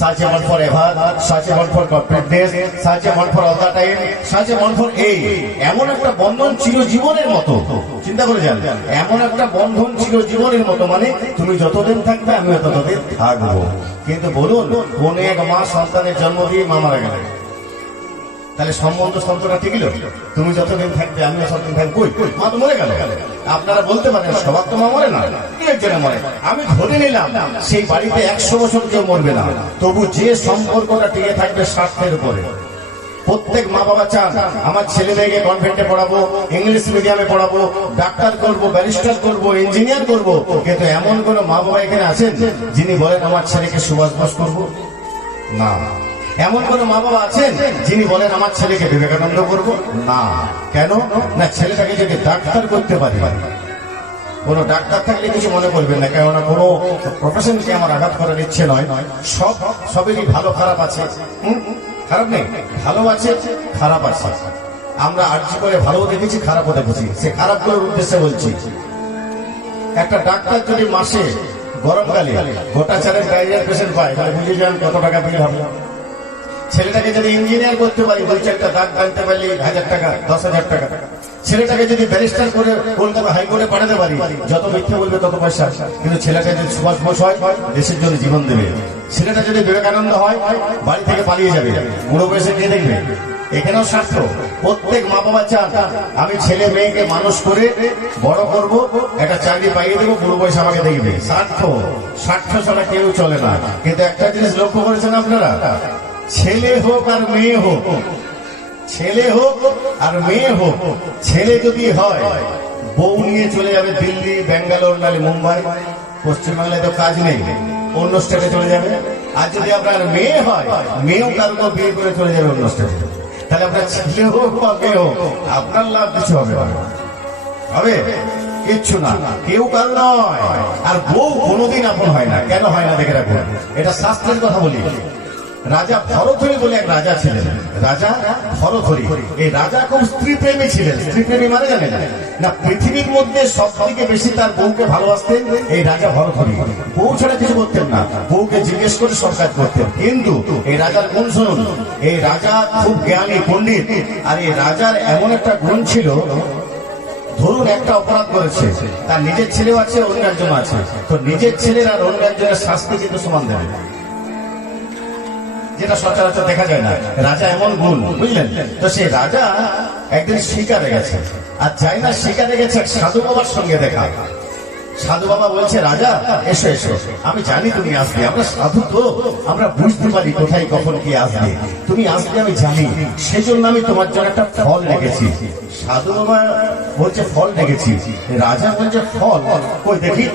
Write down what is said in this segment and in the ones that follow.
such a month for ever, such a month for completeness, such a month for all the time, such a month for এই এমন একটা বন্ধন চিরজীবনের মতো। চিন্তা করে যান, এমন একটা বন্ধন চিরজীবনের মতো, মানে তুমি যতদিন থাকবে আমিও ততদিন থাকবো। কিন্তু বলুন, কোন এক মা সন্তানের জন্ম দিয়ে মা মারা গেল, তাহলে সম্পর্কটা টিকল? তুমি যতদিন থাকবে আমিও ততদিন থাকবো, কই মা তো মরে গেল। আপনারা বলতে পারেন সবার তো মা মরে না, একজনে মরে। আমি ধরে নিলাম সেই বাড়িতে 100 বছর কেউ মরবে না, তবু যে সম্পর্কটা টিকে থাকবে স্বার্থের উপরে। প্রত্যেক মা বাবা চান আমার ছেলে মেয়েকে কনভেন্টে পড়াবো, ইংলিশ মিডিয়ামে পড়াবো, ডাক্তার করব, ব্যারিস্টার করব, ইঞ্জিনিয়ার করব। কিন্তু এমন কোন মা বাবা এখানে আছেন যিনি বলেন আমার ছেলেকে সুভাষ বোস করবো? না। এমন কোন মা বাবা আছেন যিনি বলেন আমার ছেলেকে বিবেকানন্দ করবো? না। কেন না, ছেলেটাকে যদি ডাক্তার করতে পারি, কোন ডাক্তার থাকলে কিছু মনে করবেন না, কেননা কোনো প্রফেশনকে আমার আঘাত করার ইচ্ছে নয়। সবেরই ভালো খারাপ আছে, খারাপ নেই, ভালো আছে খারাপ আছে। আমরা আর্জি করে ভালো দেখেছি, খারাপও দেখেছি, সে খারাপগুলোর উদ্দেশ্যে বলছি। একটা ডাক্তার যদি মাসে গরমকালে গোটা চারেক ডায়রিয়ার পেশেন্ট পায়, তাহলে বুঝে যান কত টাকা বিল হবে। ছেলেটাকে যদি ইঞ্জিনিয়ার করতে পারি, 2-4টা দাগ টানতে পারলে 1000 টাকা, 10,000 টাকা। ছেলেটাকে যদি ব্যারিস্টার করে কলকাতা হাইকোর্টে পাঠাতে পারি, যত মিথ্যে বলবে তত পয়সা। কিন্তু ছেলেটা যদি সুভাষ বোস হয়, দেশের জন্য জীবন দেবে। ছেলেটা যদি বিবেকানন্দ হয়, বাড়ি থেকে পালিয়ে যাবে, বুড়ো বয়সে কে দেখবে? এখানেও স্বার্থ। প্রত্যেক মা বাবা চান আমি ছেলে মেয়েকে মানুষ করে বড় করব, একটা চাকরি পাইয়ে দেবো, বুড়ো বয়সে আমাকে দেখবে। স্বার্থ ছাড়া কেউ চলে না। কিন্তু একটা জিনিস লক্ষ্য করেছেন আপনারা, ছেলে হোক আর মেয়ে হোক, ছেলে হোক আর মেয়ে হোক, ছেলে যদি হয় বউ নিয়ে চলে যাবে দিল্লি, ব্যাঙ্গালোর, নাহলে মুম্বাই। পশ্চিমবাংলায় তো কাজ নেই, অন্য স্টেটে চলে যাবে। আর যদি আপনার মেয়ে হয়, মেয়েও কারো বিয়ে করে চলে যাবে অন্য স্টেটে। তাহলে আপনার ছেলে হোক বা মেয়ে হোক, আপনার লাভ কিছু হবে হবে কিচ্ছু না, কেউ কারো নয়। আর বউ কোনোদিন আপন হয় না। কেন হয় না দেখে রাখুন, এটা শাস্ত্রের কথা বলি। রাজা ভরথরি বলে এক রাজা ছিলেন, রাজা ভরথরি। এই রাজা খুব স্ত্রী প্রেমী ছিলেন। স্ত্রী প্রেমী মানে জানেন না, পৃথিবীর মধ্যে সব থেকে বেশি তার বউকে ভালোবাসতেন এই রাজা ভরথরি। বউ ছাড়া কিছু করতেন না, বউকে জিজ্ঞেস করে সব কাজ করতেন। কিন্তু এই রাজার গুণ শুনুন, এই রাজা খুব জ্ঞানী পণ্ডিত। আর এই রাজার এমন একটা গুণ ছিল, ধরুন একটা অপরাধ করেছে, তার নিজের ছেলেও আছে, অন্য একজন আছে, তো নিজের ছেলের আর অন্য একজনের শাস্তি কিন্তু সমান দেবে, যেটা সচরাচর দেখা যায় না। রাজা এমন গুণ, বুঝলেন? তো সেই রাজা একদিন শিকারে গেছে, আর যাই না শিকারে গেছে সাধু বাবার সঙ্গে দেখা। সাধু বাবা বলছে, রাজা এসো এসো, আমি জানি তুমি আসবে, আমরা সাধু তো আমরা বুঝতে পারি কোথায় কখন কি আসবে, তুমি আসবে আমি জানি, সেজন্য আমি তোমার জন্য একটা ফল রেখেছি। সাধু বাবা বলছে ফল রেখেছি। রাজা বলছে ফল কই দেখি।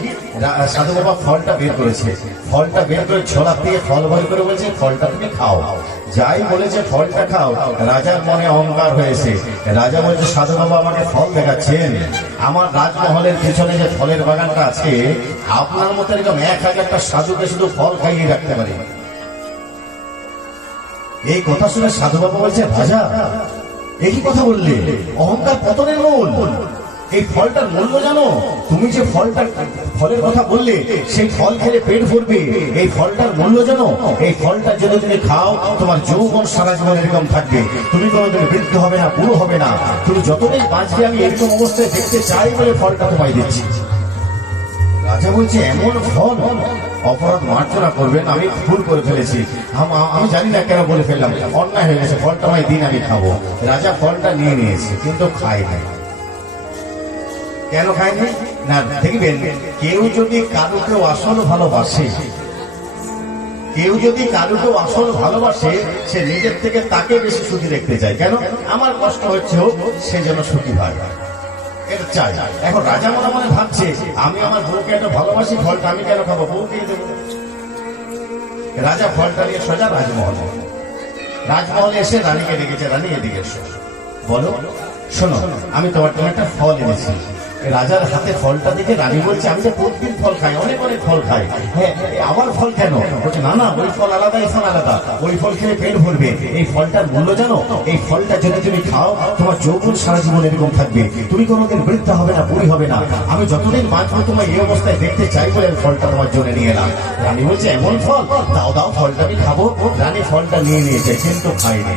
সাধু বাবা ফলটা বের করেছে, ফলটা বের করে ছোলা দিয়ে ফল ভয় করে বলছে ফলটা তুমি খাও। যাই বলেছে ফলটা খাও, রাজার মনে অহংকার হয়েছে। রাজা বলছে সাধু বাবা আমাকে ফল দেখাচ্ছেন, আমার রাজমহলের পিছনে যে ফলের বাগানটা আছে, আপনার মতো এরকম 1000টা সাধুকে শুধু ফল খাইয়ে রাখতে পারে। এই কথা শুনে সাধু বাবা বলছে, রাজা একই কথা বললে, অহংকার পতনের মূল। এই ফলটার মূল্য জানো? তুমি যে ফলের কথা বললে, সেই ফল খেলে পেট ভরবে, এই ফলটার মূল্য জানো? এই ফলটা যদি তুমি খাও, তোমার যৌবন সারা জীবন এরকম থাকবে, তুমি কোনোদিন বৃদ্ধ হবে না, বুড়ো হবে না, তুমি যতদিন বাঁচবে আমি এরকম অবস্থায় দেখতে চাই বলে ফলটা তোমায় দিচ্ছি। রাজা বলছে এমন ফল, অপরাধ মার্জনা করবেন, আমি ভুল করে ফেলেছি, আমি জানি না কেন বলে ফেললাম, অন্যায় হয়ে গেছে, ফলটা আমায় দিন, আমি খাবো। রাজা ফলটা নিয়ে নিয়েছে, কিন্তু খায় নাই। কেন খায়নি না, দেখবেন কেউ যদি কারুকে আসল ভালোবাসে, কেউ যদি কারুকে আসল ভালোবাসে, সে নিজের থেকে তাকে বেশি সুখী দেখতে চায়। কেন? আমার কষ্ট হচ্ছে হোক, সে যেন সুখী হয়, এটা চাই। এখন রাজা মনে মনে ভাবছে, আমি আমার বউকে একটা ভালোবাসি, ফলটা আমি কেন খাবো, বউকে দেবো। রাজা ফলটা নিয়ে সোজা রাজমহলে এসে রানীকে ডেকেছে, রানী এদিকে এসো, বলো শোনো আমি তোমার জন্য একটা ফল এনেছি, রাজার হাতে ফলটা দেখে রানী বলছে, আমি তো প্রতিদিন ফল খাই, অনেক অনেক ফল খাই, হ্যাঁ আবার ফল কেন? বলছে না না, ওই ফল আলাদা, এই ফল আলাদা, ওই ফল খেলে পেট ভরবে, এই ফলটার মূল্য জানো? এই ফলটা যদি তুমি খাও তোমার যৌবন সারা জীবন এরকম থাকবে, তুমি কোনোদিন বৃদ্ধ হবে না, বুড়ি হবে না, আমি যতদিন বাঁচবো তোমার এই অবস্থায় দেখতে চাই বলে ফলটা তোমার জন্য নিয়ে এলাম। রানী বলছে এমন ফল, দাও দাও ফলটা আমি খাবো। রানী ফলটা নিয়ে নিয়েছে কিন্তু খাইনি।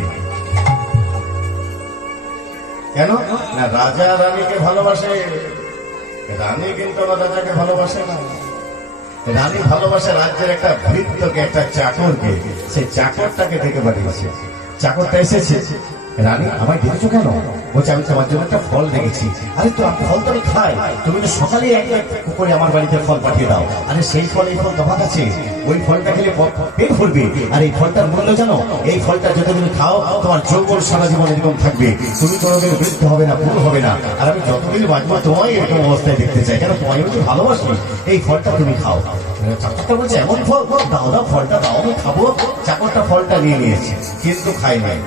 কেন না? রাজা রানীকে ভালোবাসে, রানী কিন্তু আবার রাজাকে ভালোবাসে না। রানী ভালোবাসে রাজ্যের একটা ভৃত্যকে, একটা চাকরকে। সেই চাকরটাকে ডেকে পাঠিয়েছে। চাকরটা এসেছে, রানী আমায় ডেকেছো কেন? বলছে আমি তোমার জন্য একটা ফল দেখেছি। আরে তো ফল তো আমি খাই, তুমি তো সকালে এক করে আমার বাড়িতে ফল পাঠিয়ে দাও। আরে সেই ফল এই ফল তফাৎ আছে, ওই ফলটা খেলে পেট ভরবে, আর এই ফলটার মূল্য জানো? এই ফলটা যদি তুমি খাও তোমার যৌবন সারা জীবন এরকম থাকবে, তুমি কোনোদিন বৃদ্ধ হবে না, বুড়ো হবে না, আর আমি যতদিন বাঁচবো তোমায় এরকম অবস্থায় দেখতে চাই। কেন? তোমায় আমি ভালোবাসি, এই ফলটা তুমি খাও। চাকরটা বলছে এমন ফল, দাও দাও ফলটা দাও আমি খাবো। চাকরটা ফলটা নিয়ে নিয়েছে কিন্তু খাই নাই।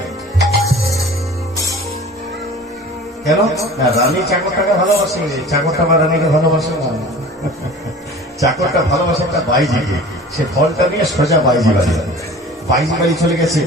কেন না? রানী চাকরটাকে ভালোবাসে, চাকরটা বা রানীকে ভালোবাসে না। চাকরটা ভালোবাসে একটা বাইজিকে। সে ফলটা নিয়ে সোজা বাইজি বাড়ি, বাইজি বাড়ি চলে গেছে।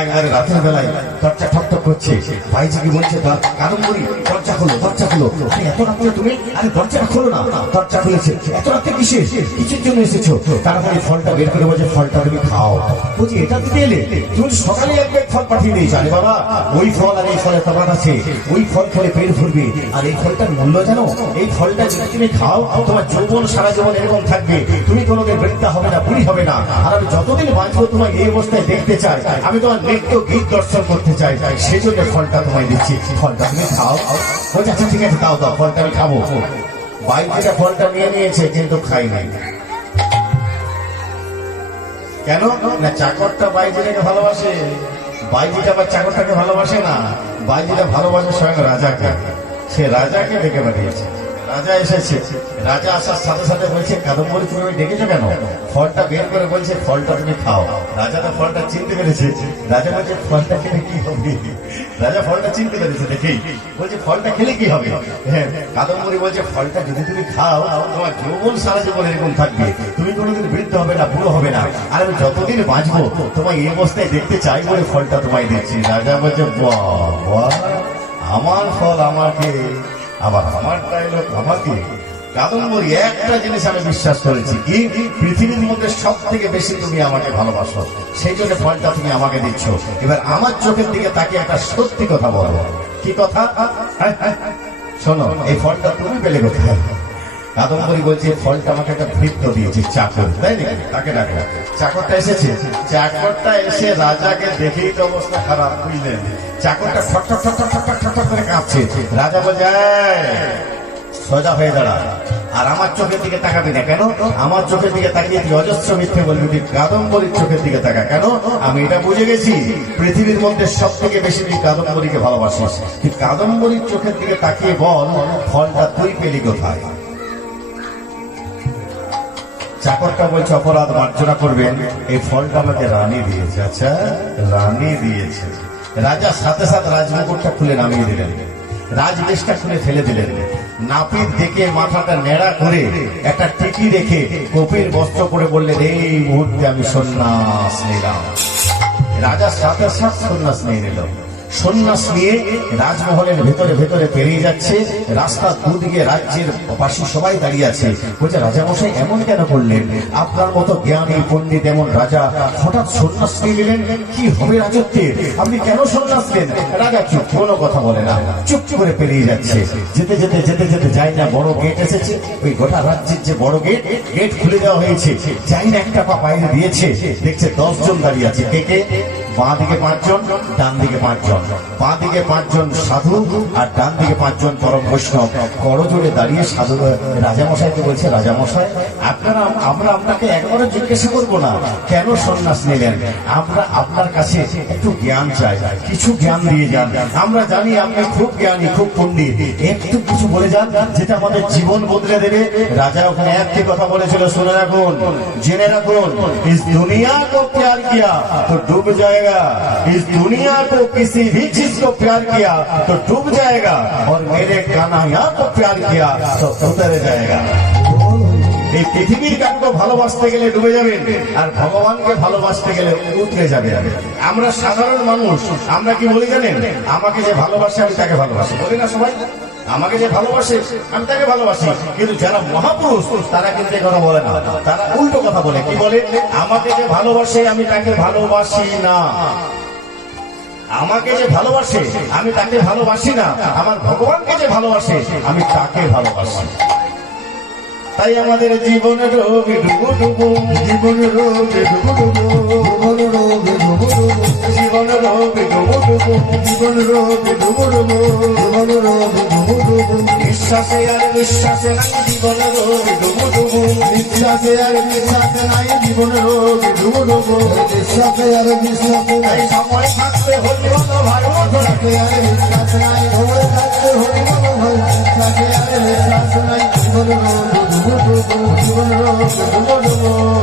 একবারে রাতের বেলায় দরজা ঠকঠক করছে। বাইজিকে বলছে কাদম্বরী দরজা খোলো, দরজা খোলো। এত রাত্রে তুমি? আরে দরজাটা খোলো না। দরজা খুলেছে। এত রাত্রে কিসের কিসের জন্য এসেছো? তাড়াতাড়ি ফলটা বের করে বলছে ফলটা তুমি খাও। বলছি এটা দিতে এলে? তুমি সকালে এক ব্যাগ ফল পাঠিয়ে দিয়েছো। আরে বাবা, ওই ফল আর এই ফলের তফাৎ আছে। ওই ফল খেলে পেট ভরবে, আর এই ফলটার মূল্য জানো? এই ফলটা যদি তুমি খাও তোমার যৌবন সারা জীবন এরকম থাকবে, তুমি কোনোদিন বৃদ্ধা হবে না, বুড়ি হবে না, আর আমি যতদিন বাঁচবো তোমার এই অবস্থায় দেখতে চাই, আমি তোমার নৃত্য গীত দর্শন করতে চাই, সেই জন্য ফলটা তোমায় দিচ্ছি, ফলটা তুমি খাও। বলছে আচ্ছা ঠিক আছে দাও দাও ফলটা আমি খাবো। বাইজিটা ফলটা নিয়ে নিয়েছে কিন্তু খাই নাই। কেন না? চাকরটা বাইজিটাকে ভালোবাসে, বাইজিটা বা চাকরটাকে ভালোবাসে না। বাইজিটা ভালোবাসে স্বয়ং রাজাকে। সে রাজাকে ডেকে পাঠিয়েছে। রাজা এসেছে। রাজা আসার সাথে সাথে বলছে কাদম্বরী তুমি ডেকেছো কেন? ফলটা বের করে বলছে ফলটা তুমি খাও। রাজা তো ফলটা চিনতে পেরেছে। রাজা বলছে ফলটা খেলে কি হবে? রাজা ফলটা চিনতে পেরেছে দেখেই বলছে ফলটা খেলে কি হবে? হ্যাঁ, কাদম্বরী বলছে ফলটা যদি তুমি খাও তোমার যৌবন সারা জীবন এরকম থাকবে, তুমি কোনোদিন বৃদ্ধ হবে না, বুড়ো হবে না, আর আমি যতদিন বাঁচবো তোমায় এই অবস্থায় দেখতে চাই বলে ফলটা তোমায় দিচ্ছি। রাজা বলছে বাহ বাহ, আমার ফল আমাকে, আবার আমারটা এলো আমাকে। কাদম্বরী একটা জিনিস আমি বিশ্বাস করেছি, কি পৃথিবীর মধ্যে সব থেকে বেশি তুমি আমাকে ভালোবাসো, সেই জন্য ফলটা তুমি আমাকে দিচ্ছ। এবার আমার চোখের দিকে তাকে একটা সত্যি কথা বলো। কি কথা? শোনো, এই ফলটা তুমি পেলে কোথায়? কাদম্বরী বলছে ফলটা আমাকে একটা ভৃত্য দিয়েছে, চাকর, তাই নাকি? তাকে ডাকো। চাকরটা এসেছে। চাকরটা এসে রাজাকে দেখেই তো অবস্থা খারাপ, বুঝলেন? চাকরটা ঠক ঠক ঠক ঠক ঠক ঠক ঠক করে কাঁপছে। রাজা বলছে সোজা হয়ে দাঁড়া, আর আমার চোখের দিকে তাকাবি না। কেন? আমার চোখের দিকে তাকিয়ে তুই অজস্র মিথ্যে বলবি, তুই কাদম্বরীর চোখের দিকে তাকা। কেন? আমি এটা বুঝে গেছি পৃথিবীর মধ্যে সব থেকে বেশি তুই কাদম্বরীকে ভালোবাসিস। তুই কাদম্বরীর চোখের দিকে তাকিয়ে বল ফলটা তুই পেলি কোথায়? চাকরটা বলছে অপরাধ মার্জনা করবেন, এই ফলটা আমাকে রানী দিয়েছে। আচ্ছা, রানী দিয়েছে। রাজা সাথে সাথে রাজমুকুটটা খুলে নামিয়ে দিলেন, রাজবেশটা খুলে ফেলে দিলেন, নাপিত দেখে মাথাটা নেড়া করে একটা টিকি রেখে কপির বস্ত্র করে বললেন এই মুহূর্তে আমি সন্ন্যাস নিলাম। রাজা সাথে সাথে সন্ন্যাস নিয়ে নিল। সন্ন্যাস নিয়ে রাজমহলের ভেতরে ভেতরে পেরিয়ে যাচ্ছে। রাস্তার দুদিকে রাজ্যের বাসী সবাই দাঁড়িয়ে আছে। বলছে রাজামশাই এমন কেন করলেন? আপনার মতো জ্ঞানী পণ্ডিত এমন রাজা হঠাৎ সন্ন্যাস নিয়ে নিলেন, কি হবে রাজত্বের? আপনি কেন সন্ন্যাস নেন? রাজা চুপ, কোনো কথা বলে না, চুপ করে পেরিয়ে যাচ্ছে। যেতে যেতে যেতে যেতে যাই না বড় গেট এসেছে। ওই গোটা রাজ্যের যে বড় গেট, গেট খুলে দেওয়া হয়েছে। যাই না একটা পা বাইরে দিয়েছে, দেখছে 10 জন দাঁড়িয়ে আছে। কে কে? বাঁ দিকে 5 জন, ডান দিকে 5 জন। বাঁ দিকে 5 জন সাধু আর ডান দিকে 5 জন পরম বৈষ্ণব। করজোড়ে দাঁড়িয়ে সাধু রাজামশাইকে বলছে রাজামশাই আমরা আপনাকে একবারও জিজ্ঞাসা করবো না কেন সন্ন্যাস নিলেন, আমরা আপনার কাছে একটু জ্ঞান চাই, কিছু জ্ঞান দিয়ে যান। আমরা জানি আপনি খুব জ্ঞানী, খুব পণ্ডিত, একটু কিছু বলে যান যেটা আমাদের জীবন বদলে দেবে। রাজা ওখানে একটি কথা বলেছিল, শুনে রাখুন, জেনে রাখুন, ইস দুনিয়া কো প্যার কিয়া তো ডুব জায়েগা गया इस दुनिया को किसी भी चीज को प्यार किया तो डूब जाएगा और मेरे कान्हा को प्यार किया तो उतरे जाएगा। এই পৃথিবীর কাউকে ভালোবাসতে গেলে ডুবে যাবেন আর ভগবানকে ভালোবাসতে গেলে উতরে যাবে। আমরা সাধারণ মানুষ, আমরা কি বলি জানেন? আমাকে যে ভালোবাসে আমি তাকে ভালোবাসি, বলি না সবাই? আমাকে যে ভালোবাসে আমি তাকে ভালোবাসি। কিন্তু যারা মহাপুরুষ তারা কিন্তু এ কথা বলে না, তারা উল্টো কথা বলে। কি বলে? আমাকে যে ভালোবাসে আমি তাকে ভালোবাসি না। আমাকে যে ভালোবাসে আমি তাকে ভালোবাসি না, আমার ভগবানকে যে ভালোবাসে আমি তাকে ভালোবাসি। তাই আমাদের জীবনের রোগে ডুবো ডুবো, জীবনের রোগে ডুবো ডুবো, জীবনের রোগে ডুবো ডুবো, জীবনের রোগে ডুবো ডুবো, জীবনের রোগে ডুবো ডুবো, জীবনের রোগে ডুবো ডুবো। বিশ্বাসে আর বিশ্বাসে নাই জীবনের রোগে ডুবো ডুবো, বিশ্বাসে আর বিশ্বাসে নাই জীবনের রোগে ডুবো ডুবো, বিশ্বাসে আর বিশ্বাসে নাই। সময় থাকতে হলে ভালো থাকতে আর বিশ্বাস নাই, সময় থাকতে হলে ভালো বিশ্বাসে আর বিশ্বাস নাই জীবনের রোগে জীবন রোগ জীবন রোগ জীবন রোগ